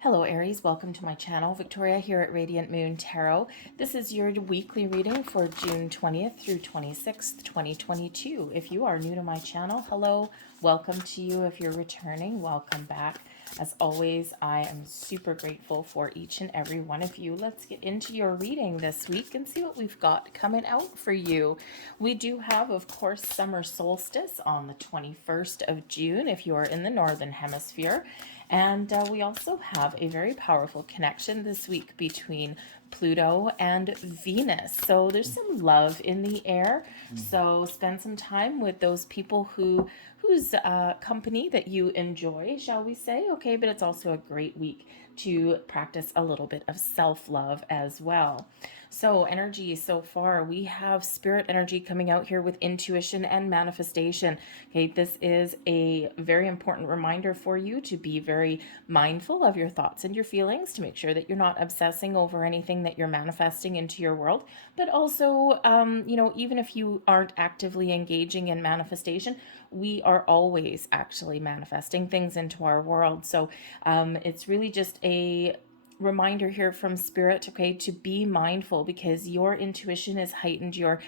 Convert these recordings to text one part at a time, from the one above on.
Hello Aries, welcome to my channel. Victoria here at Radiant Moon Tarot. This is your weekly reading for June 20th through 26th, 2022. If you are new to my channel, hello, welcome to you. If you're returning, welcome back. As always, I am super grateful for each and every one of you. Let's get into your reading this week and see what we've got coming out for you. We do have, of course, summer solstice on the 21st of June if you are in the northern hemisphere. And we also have a very powerful connection this week between Pluto and Venus. So there's some love in the air. So spend some time with those people whose company that you enjoy, shall we say. Okay, but it's also a great week to practice a little bit of self-love as well. So energy so far, we have spirit energy coming out here with intuition and manifestation. Okay, this is a very important reminder for you to be very mindful of your thoughts and your feelings, to make sure that you're not obsessing over anything that you're manifesting into your world. But also, even if you aren't actively engaging in manifestation, we are always actually manifesting things into our world. So it's really just a reminder here from spirit, okay, to be mindful, because your intuition is heightened, your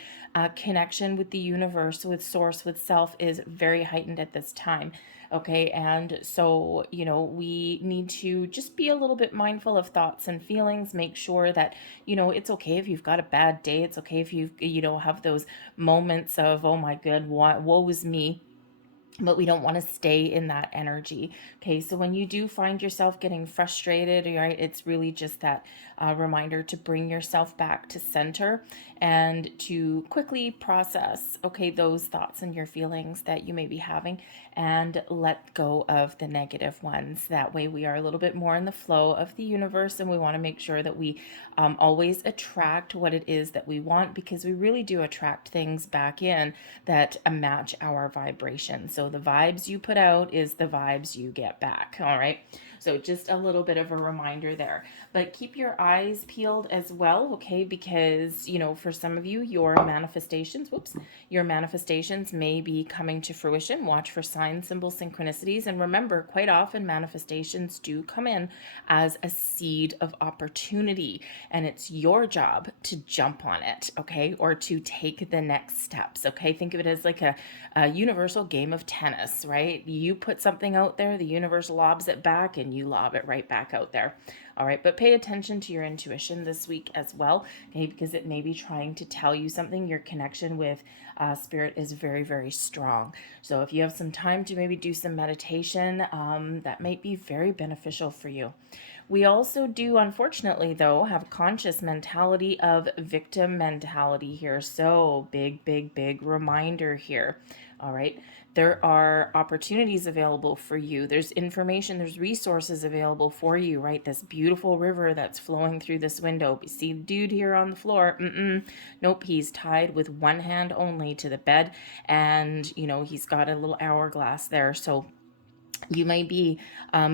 connection with the universe, with source, with self is very heightened at this time. Okay, and so we need to just be a little bit mindful of thoughts and feelings. Make sure that it's okay if you've got a bad day. It's okay if you have those moments of, oh my god, woe is me, but we don't want to stay in that energy. Okay, so when you do find yourself getting frustrated, right, it's really just that reminder to bring yourself back to center and to quickly process, okay, those thoughts and your feelings that you may be having, and let go of the negative ones. That way we are a little bit more in the flow of the universe, and we want to make sure that we always attract what it is that we want, because we really do attract things back in that match our vibration. So the vibes you put out is the vibes you get back. All right. So just a little bit of a reminder there. But keep your eyes peeled as well, okay? Because, for some of you, your manifestations may be coming to fruition. Watch for signs, symbols, synchronicities. And remember, quite often manifestations do come in as a seed of opportunity. And it's your job to jump on it, okay? Or to take the next steps, okay? Think of it as like a universal game of tennis, right? You put something out there, the universe lobs it back, and you lob it right back out there. All right, but pay attention to your intuition this week as well, okay, because it may be trying to tell you something. Your connection with spirit is very, very strong. So if you have some time to maybe do some meditation, that might be very beneficial for you. We also do, unfortunately, though, have conscious mentality of victim mentality here. So big, big, big reminder here. All right. There are opportunities available for you. There's information, there's resources available for you, right? This beautiful river that's flowing through this window. You see the dude here on the floor? Nope, he's tied with one hand only to the bed, and, he's got a little hourglass there. So you may be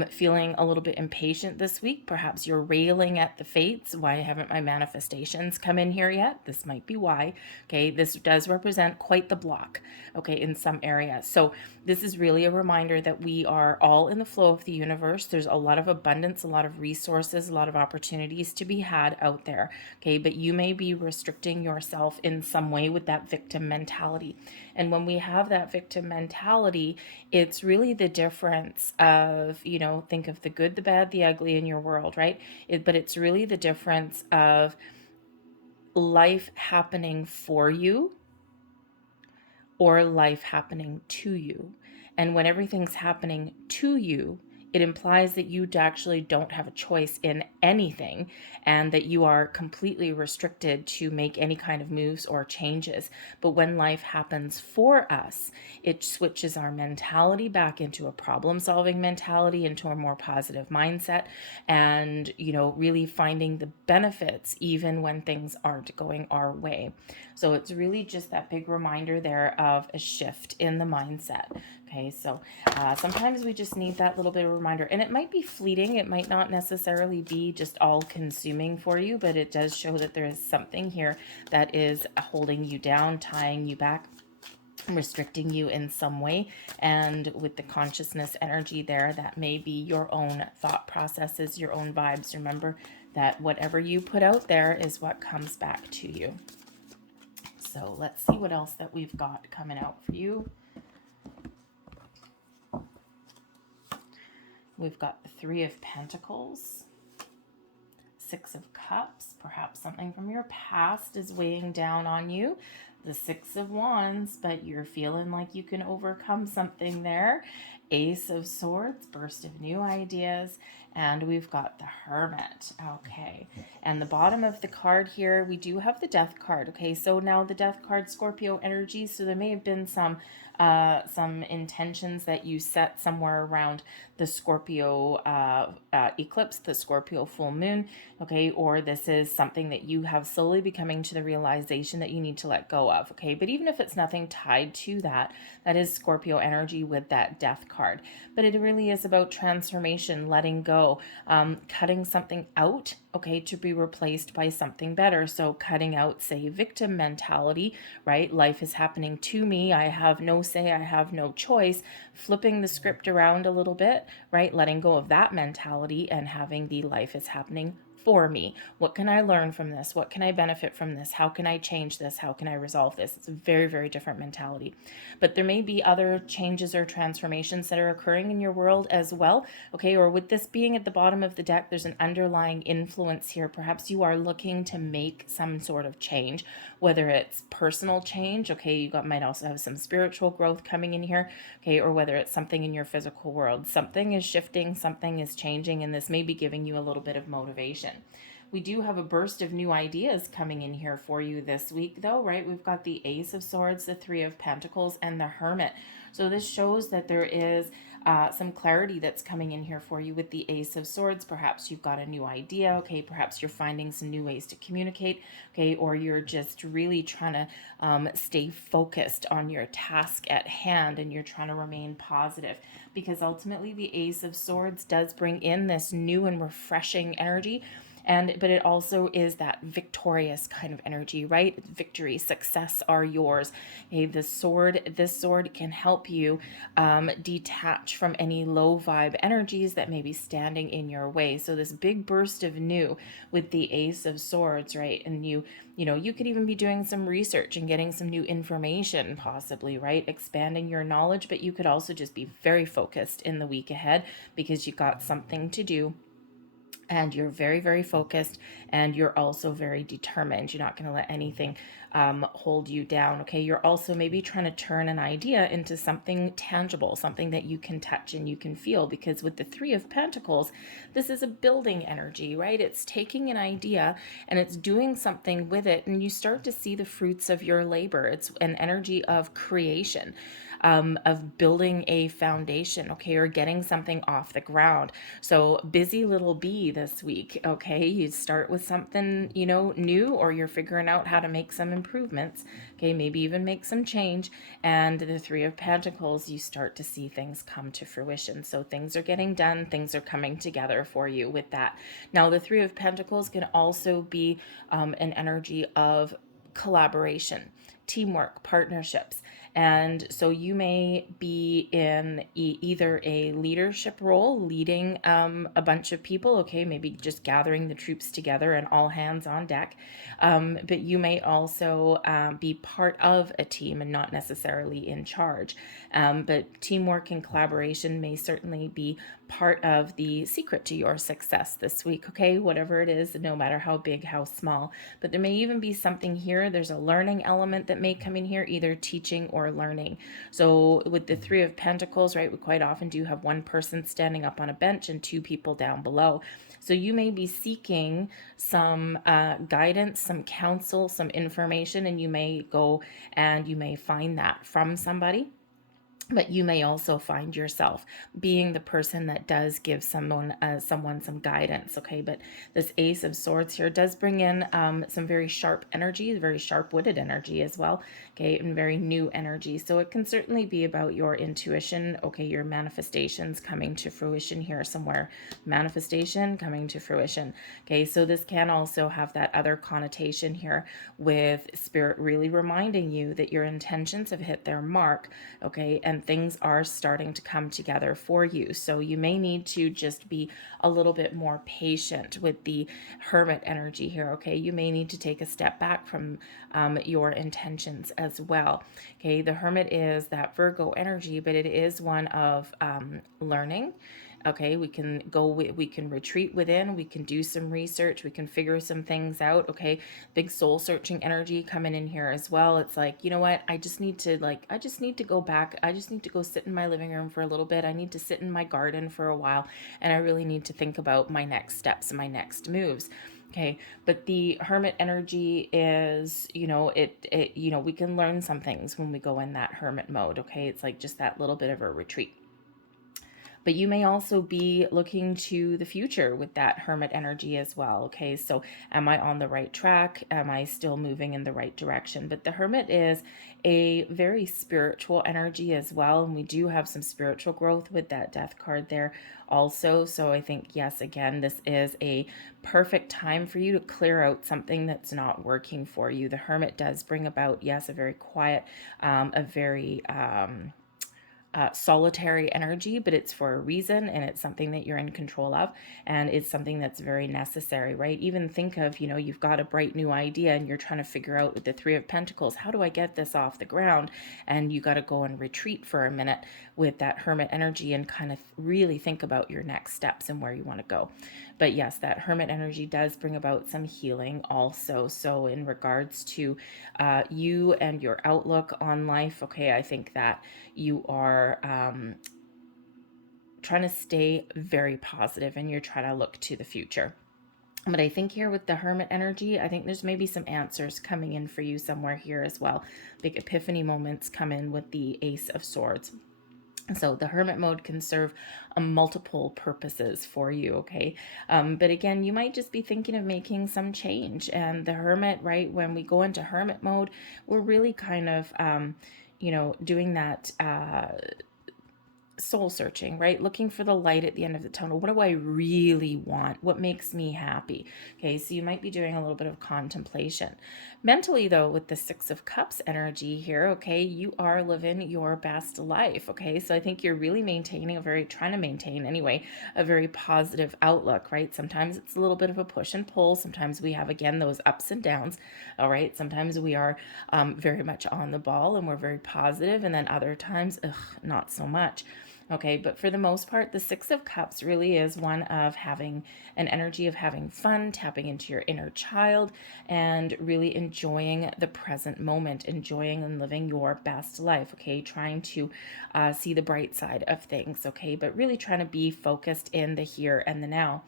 feeling a little bit impatient this week. Perhaps you're railing at the fates. Why haven't my manifestations come in here yet? This might be why. Okay, this does represent quite the block, okay, in some areas. So this is really a reminder that we are all in the flow of the universe. There's a lot of abundance, a lot of resources, a lot of opportunities to be had out there, okay? But you may be restricting yourself in some way with that victim mentality. And when we have that victim mentality, it's really the difference of, think of the good, the bad, the ugly in your world, right? But it's really the difference of life happening for you or life happening to you. And when everything's happening to you, it implies that you actually don't have a choice in anything, and that you are completely restricted to make any kind of moves or changes. But when life happens for us, it switches our mentality back into a problem-solving mentality, into a more positive mindset, and, really finding the benefits even when things aren't going our way. So it's really just that big reminder there of a shift in the mindset. Okay, so sometimes we just need that little bit of reminder, and it might be fleeting. It might not necessarily be just all consuming for you, but it does show that there is something here that is holding you down, tying you back. restricting you in some way. And with the consciousness energy there, that may be your own thought processes, your own vibes. Remember that whatever you put out there is what comes back to you. So let's see what else that we've got coming out for you. We've got the Three of Pentacles, Six of Cups. Perhaps something from your past is weighing down on you. The Six of Wands, but you're feeling like you can overcome something there. Ace of Swords, burst of new ideas. And we've got the Hermit. Okay. And the bottom of the card here, we do have the Death card. Okay, so now the Death card, Scorpio energy. So there may have been some intentions that you set somewhere around the Scorpio eclipse, the Scorpio full moon, okay, or this is something that you have slowly becoming to the realization that you need to let go of, okay, but even if it's nothing tied to that, that is Scorpio energy with that Death card, but it really is about transformation, letting go, cutting something out, okay, to be replaced by something better. So cutting out, say, victim mentality, right? Life is happening to me. I have no say. I have no choice. Flipping the script around a little bit, right? Letting go of that mentality and having the life is happening for me. What can I learn from this? What can I benefit from this? How can I change this? How can I resolve this? It's a very, very different mentality. But there may be other changes or transformations that are occurring in your world as well. Okay, or with this being at the bottom of the deck, there's an underlying influence here. Perhaps you are looking to make some sort of change, whether it's personal change, okay, might also have some spiritual growth coming in here, okay, or whether it's something in your physical world. Something is shifting, something is changing, and this may be giving you a little bit of motivation. We do have a burst of new ideas coming in here for you this week, though, right? We've got the Ace of Swords, the Three of Pentacles, and the Hermit. So this shows that there is some clarity that's coming in here for you with the Ace of Swords. Perhaps you've got a new idea, okay? Perhaps you're finding some new ways to communicate, okay? Or you're just really trying to stay focused on your task at hand and you're trying to remain positive, because ultimately the Ace of Swords does bring in this new and refreshing energy. But it also is that victorious kind of energy, right? Victory, success are yours. Okay, this sword can help you detach from any low vibe energies that may be standing in your way. So this big burst of new with the Ace of Swords, right? And you could even be doing some research and getting some new information, possibly, right? Expanding your knowledge, but you could also just be very focused in the week ahead because you got something to do. And you're very, very focused, and you're also very determined. You're not going to let anything hold you down, okay? You're also maybe trying to turn an idea into something tangible, something that you can touch and you can feel, because with the Three of Pentacles, this is a building energy, right? It's taking an idea and it's doing something with it, and you start to see the fruits of your labor. It's an energy of creation. Of building a foundation, okay, or getting something off the ground. So busy little bee this week, okay? You start with something, new, or you're figuring out how to make some improvements, okay, maybe even make some change. And the Three of Pentacles, you start to see things come to fruition. So things are getting done, things are coming together for you with that. Now, the Three of Pentacles can also be an energy of collaboration, teamwork, partnerships. And so you may be in either a leadership role, leading a bunch of people, okay, maybe just gathering the troops together and all hands on deck. But you may also be part of a team and not necessarily in charge. But teamwork and collaboration may certainly be part of the secret to your success this week, okay? Whatever it is, no matter how big, how small. But there may even be something here. There's a learning element that may come in here, either teaching or learning. So with the Three of Pentacles, right, we quite often do have one person standing up on a bench and two people down below. So you may be seeking some guidance, some counsel, some information, and you may go and you may find that from somebody. But you may also find yourself being the person that does give someone some guidance. Okay, but this Ace of Swords here does bring in some very sharp energy, very sharp-witted energy as well. Okay, and very new energy. So it can certainly be about your intuition. Okay, your manifestations coming to fruition here somewhere. Manifestation coming to fruition. Okay, so this can also have that other connotation here with spirit really reminding you that your intentions have hit their mark. Okay, and things are starting to come together for you. So you may need to just be a little bit more patient with the Hermit energy here. Okay, you may need to take a step back from your intentions as well. Okay, the Hermit is that Virgo energy, but it is one of learning. Okay, we can retreat within, we can do some research, we can figure some things out. Okay, big soul searching energy coming in here as well. It's like, you know what, I just need to go back. I just need to go sit in my living room for a little bit. I need to sit in my garden for a while, and I really need to think about my next steps and my next moves. Okay, but the Hermit energy is, we can learn some things when we go in that Hermit mode. Okay, it's like just that little bit of a retreat. But you may also be looking to the future with that Hermit energy as well. Okay, so am I on the right track? Am I still moving in the right direction? But the Hermit is a very spiritual energy as well, and we do have some spiritual growth with that Death card there also. So I think, yes, again, this is a perfect time for you to clear out something that's not working for you. The Hermit does bring about, yes, a very quiet, a very solitary energy, but it's for a reason, and it's something that you're in control of, and it's something that's very necessary, right? Even think of, you've got a bright new idea and you're trying to figure out with the Three of Pentacles, how do I get this off the ground? And you got to go and retreat for a minute with that Hermit energy and kind of really think about your next steps and where you want to go. But yes, that Hermit energy does bring about some healing also. So in regards to you and your outlook on life, okay, I think that you are trying to stay very positive and you're trying to look to the future. But I think here with the Hermit energy, I think there's maybe some answers coming in for you somewhere here as well. Big epiphany moments come in with the Ace of Swords. So the Hermit mode can serve multiple purposes for you, okay? But again, you might just be thinking of making some change. And the Hermit, right, when we go into Hermit mode, we're really kind of, doing that soul searching, right? Looking for the light at the end of the tunnel. What do I really want? What makes me happy? Okay, so you might be doing a little bit of contemplation. Mentally, though, with the Six of Cups energy here, okay, you are living your best life, okay? So I think you're really trying to maintain anyway, a very positive outlook, right? Sometimes it's a little bit of a push and pull. Sometimes we have, again, those ups and downs, all right? Sometimes we are very much on the ball and we're very positive, and then other times, not so much. Okay, but for the most part, the Six of Cups really is one of having an energy of having fun, tapping into your inner child, and really enjoying the present moment, enjoying and living your best life, okay? Trying to see the bright side of things, okay? But really trying to be focused in the here and the now.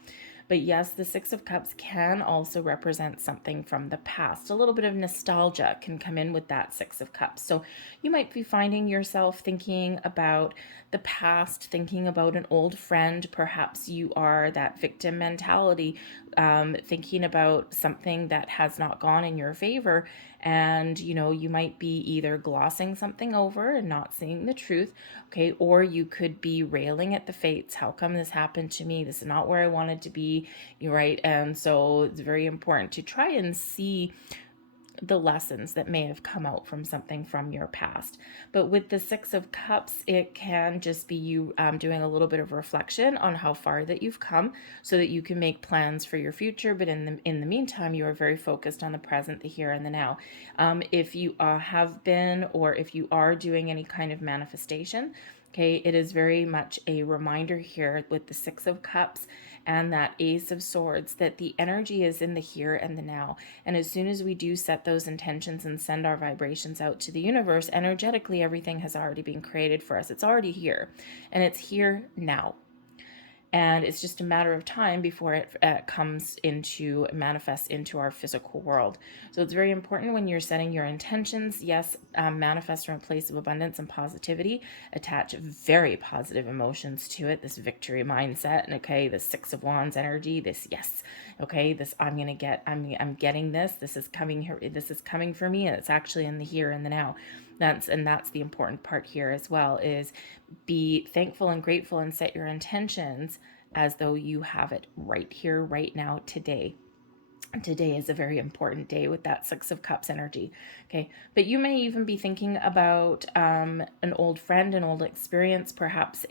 But yes, the Six of Cups can also represent something from the past. A little bit of nostalgia can come in with that Six of Cups. So you might be finding yourself thinking about the past, thinking about an old friend. Perhaps you are that victim mentality, thinking about something that has not gone in your favor. And, you might be either glossing something over and not seeing the truth, okay, or you could be railing at the fates. How come this happened to me? This is not where I wanted to be, right? And so it's very important to try and see the lessons that may have come out from something from your past. But with the Six of Cups, it can just be you doing a little bit of reflection on how far that you've come so that you can make plans for your future. But in the meantime, you are very focused on the present, the here and the now. If you have been, or if you are doing any kind of manifestation, okay, it is very much a reminder here with the Six of Cups and that Ace of Swords that the energy is in the here and the now. And as soon as we do set those intentions and send our vibrations out to the universe, energetically, everything has already been created for us. It's already here, and it's here now. And it's just a matter of time before it manifests into our physical world. So it's very important when you're setting your intentions. Yes, manifest from a place of abundance and positivity. Attach very positive emotions to it. This victory mindset, and okay, the Six of Wands energy. This yes, okay, this I'm getting this. This is coming here. This is coming for me, and it's actually in the here and the now. That's the important part here as well, is be thankful and grateful and set your intentions as though you have it right here, right now, today. Today is a very important day with that Six of Cups energy. Okay. But you may even be thinking about an old friend, an old experience, perhaps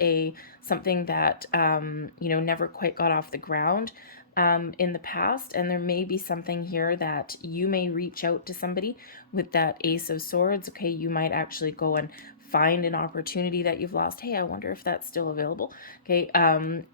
something that, never quite got off the ground in the past. And there may be something here that you may reach out to somebody with that Ace of Swords. Okay. You might actually go and find an opportunity that you've lost. Hey, I wonder if that's still available. Okay.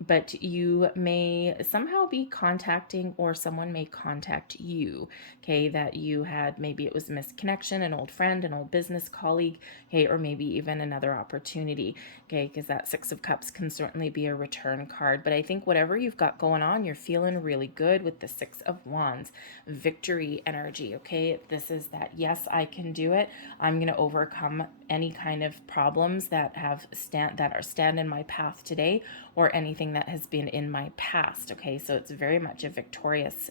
But you may somehow be contacting, or someone may contact you. Okay. That you had, maybe it was a misconnection, an old friend, an old business colleague. Okay. Or maybe even another opportunity. Okay. Because that Six of Cups can certainly be a return card. But I think whatever you've got going on, you're feeling really good with the Six of Wands, victory energy. Okay. This is that, yes, I can do it. I'm going to overcome any kind of problems that stand in my path today, or anything that has been in my past. Okay, so it's very much a victorious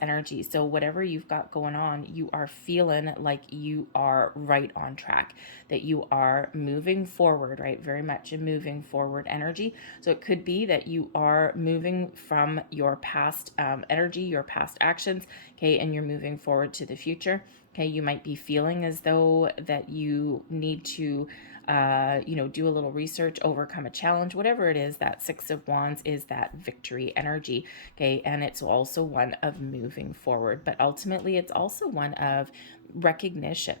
energy. So whatever you've got going on, you are feeling like you are right on track, that you are moving forward, right? Very much a moving forward energy. So it could be that you are moving from your past energy, your past actions, okay, and you're moving forward to the future. Okay, you might be feeling as though that you need to, do a little research, overcome a challenge, whatever it is. That Six of Wands is that victory energy. Okay, and it's also one of moving forward, but ultimately it's also one of recognition.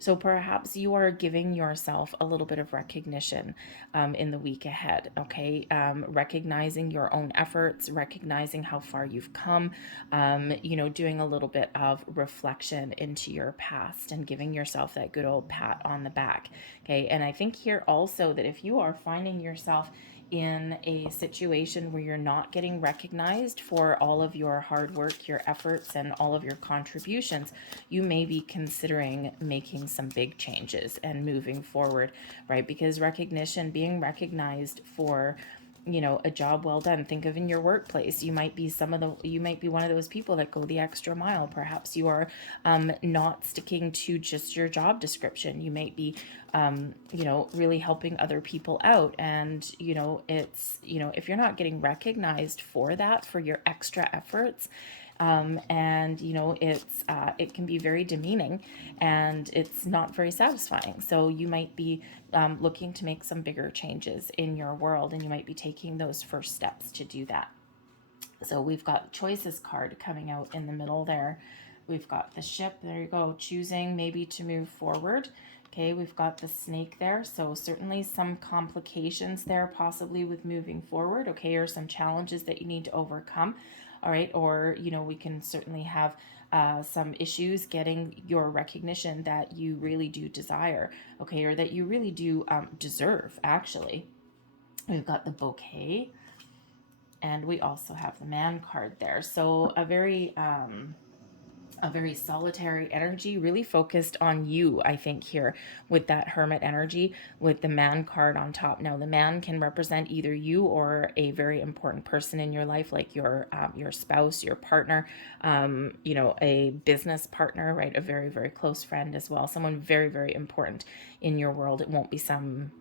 So perhaps you are giving yourself a little bit of recognition in the week ahead, okay? Recognizing your own efforts, recognizing how far you've come, doing a little bit of reflection into your past and giving yourself that good old pat on the back, okay? And I think here also that if you are finding yourself in a situation where you're not getting recognized for all of your hard work, your efforts, and all of your contributions, you may be considering making some big changes and moving forward, right? Because recognition, being recognized for a job well done. Think of in your workplace, you might be one of those people that go the extra mile. Perhaps you are not sticking to just your job description. You might be really helping other people out. And if you're not getting recognized for that, for your extra efforts, it can be very demeaning, and it's not very satisfying. So you might be looking to make some bigger changes in your world, and you might be taking those first steps to do that. So we've got choices card coming out in the middle there. We've got the ship, there you go, choosing maybe to move forward. Okay, we've got the snake there, so certainly some complications there possibly with moving forward, okay, or some challenges that you need to overcome. All right, or we can certainly have some issues getting your recognition that you really do desire, okay, or that you really do deserve, actually. We've got the bouquet, and we also have the man card there. So a very solitary energy, really focused on you, I think, here with that hermit energy, with the man card on top. Now, the man can represent either you or a very important person in your life, like your spouse, your partner, a business partner, right? A very, very close friend as well. Someone very, very important in your world. It won't be someone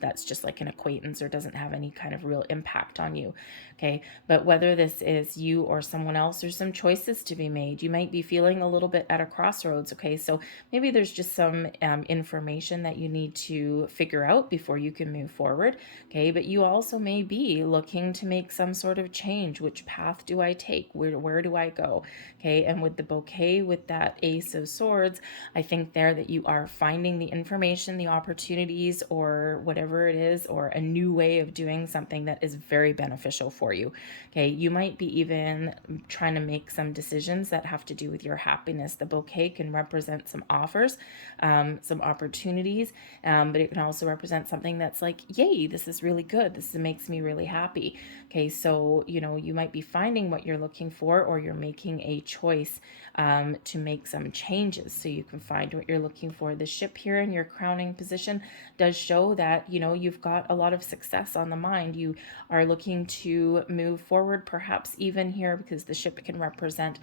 that's just like an acquaintance or doesn't have any kind of real impact on you. Okay. But whether this is you or someone else, there's some choices to be made. You might be feeling a little bit at a crossroads. Okay. So maybe there's just some information that you need to figure out before you can move forward. Okay. But you also may be looking to make some sort of change. Which path do I take? Where do I go? Okay. And with the bouquet, with that Ace of Swords, I think there that you are finding the information, the opportunities, or whatever it is, or a new way of doing something that is very beneficial for you. Okay, you might be even trying to make some decisions that have to do with your happiness. The bouquet can represent some offers, some opportunities, but it can also represent something that's like, yay, this is really good. This makes me really happy. Okay, so, you know, you might be finding what you're looking for, or you're making a choice to make some changes so you can find what you're looking for. The ship here in your crowning position does show that, you know, you've got a lot of success on the mind. You are looking to move forward, perhaps even here, because the ship can represent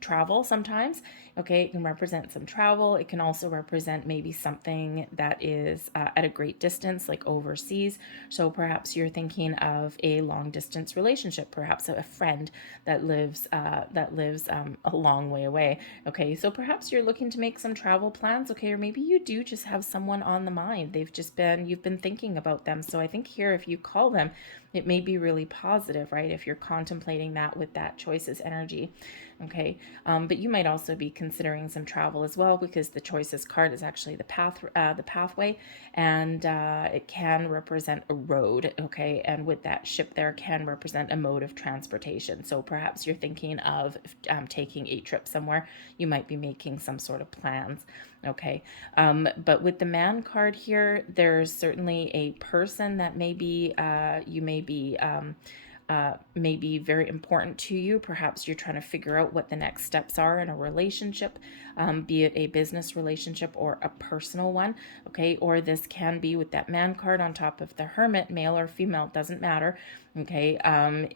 travel sometimes. Okay, it can represent some travel. It can also represent maybe something that is at a great distance, like overseas. So perhaps you're thinking of a long distance relationship, perhaps a friend that lives a long way away. Okay, so perhaps you're looking to make some travel plans. Okay, or maybe you do just have someone on the mind. You've been thinking about them. So I think here, if you call them, it may be really positive, right? If you're contemplating that with that choices energy. Okay, but you might also be considering some travel as well, because the choices card is actually the pathway, and it can represent a road. Okay, and with that ship there can represent a mode of transportation. So perhaps you're thinking of taking a trip somewhere. You might be making some sort of plans. Okay, but with the man card here, there's certainly a person that maybe may be very important to you. Perhaps you're trying to figure out what the next steps are in a relationship, be it a business relationship or a personal one. Okay, or this can be with that man card on top of the hermit, male or female, doesn't matter. Okay,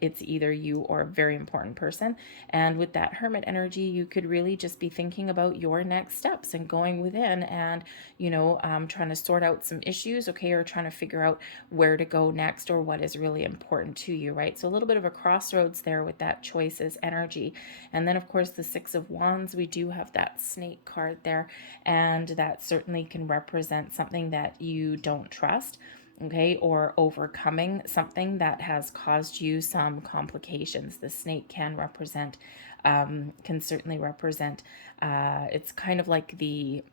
it's either you or a very important person. And with that hermit energy, you could really just be thinking about your next steps and going within and, you know, trying to sort out some issues, okay, or trying to figure out where to go next or what is really important to you, right? So a little bit of a crossroads there with that choices energy. And then, of course, the Six of Wands, we do have that snake card there, and that certainly can represent something that you don't trust. Okay, or overcoming something that has caused you some complications. The snake can certainly represent, it's kind of like the,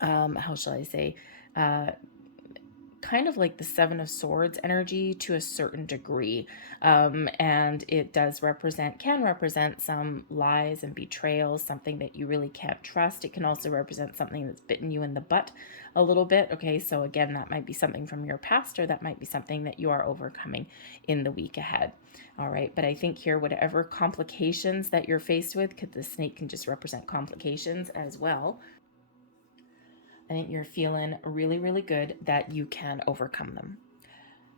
how shall I say, kind of like the Seven of Swords energy to a certain degree. And it can represent some lies and betrayals, something that you really can't trust. It can also represent something that's bitten you in the butt a little bit. Okay, so again, that might be something from your past, or that might be something that you are overcoming in the week ahead. All right, but I think here, whatever complications that you're faced with, because the snake can just represent complications as well, I think you're feeling really, really good that you can overcome them.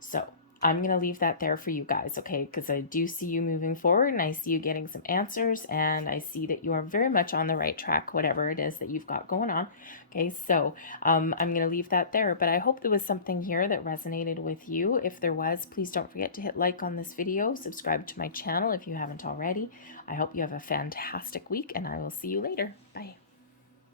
So I'm going to leave that there for you guys, okay? Because I do see you moving forward, and I see you getting some answers, and I see that you are very much on the right track, whatever it is that you've got going on. Okay, so I'm going to leave that there, but I hope there was something here that resonated with you. If there was, please don't forget to hit like on this video, subscribe to my channel if you haven't already. I hope you have a fantastic week, and I will see you later. Bye.